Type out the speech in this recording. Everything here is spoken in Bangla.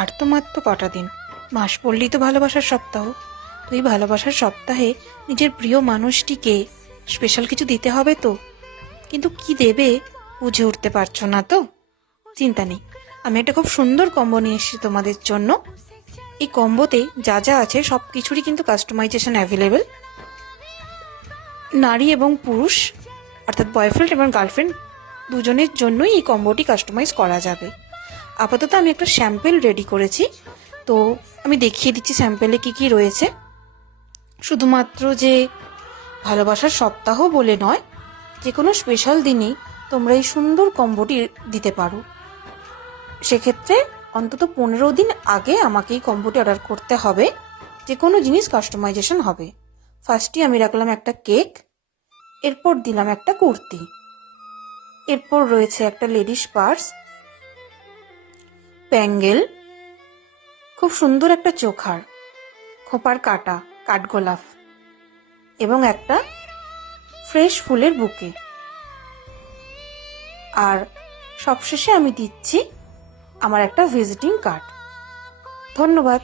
আর তো মাত্র কটা দিন, মাস পড়লেই তো ভালোবাসার সপ্তাহ। তো এই ভালোবাসার সপ্তাহে নিজের প্রিয় মানুষটিকে স্পেশাল কিছু দিতে হবে তো, কিন্তু কি দেবে বুঝে উঠতে পারছো না তো? চিন্তা নেই, আমি একটা খুব সুন্দর কম্বো নিয়ে এসেছি তোমাদের জন্য। এই কম্বোতে যা যা আছে সব কিছুরই কিন্তু কাস্টমাইজেশন অ্যাভেলেবেল। নারী এবং পুরুষ অর্থাৎ বয়ফ্রেন্ড এবং গার্লফ্রেন্ড দুজনের জন্যই এই কম্বোটি কাস্টমাইজ করা যাবে। আপাতত আমি একটা স্যাম্পেল রেডি করেছি, তো আমি দেখিয়ে দিচ্ছি স্যাম্পেলে কি কি রয়েছে। শুধুমাত্র যে ভালোবাসার সপ্তাহ বলে নয়, যে কোনো স্পেশাল দিনেই তোমরা এই সুন্দর কম্বোটি দিতে পারো। সেক্ষেত্রে অন্তত 15 দিন আগে আমাকে এই কম্বোটি অর্ডার করতে হবে, যে কোনো জিনিস কাস্টমাইজেশন হবে। ফার্স্টে আমি রাখলাম একটা কেক, এরপর দিলাম একটা কুর্তি, এরপর রয়েছে একটা লেডিস পার্স, ব্যাঙ্গেল, খুব সুন্দর একটা চোখার, খোপার কাটা, কাঠগোলাপ এবং একটা ফ্রেশ ফুলের বুকে। আর সবশেষে আমি দিচ্ছি আমার একটা ভিজিটিং কার্ড। ধন্যবাদ।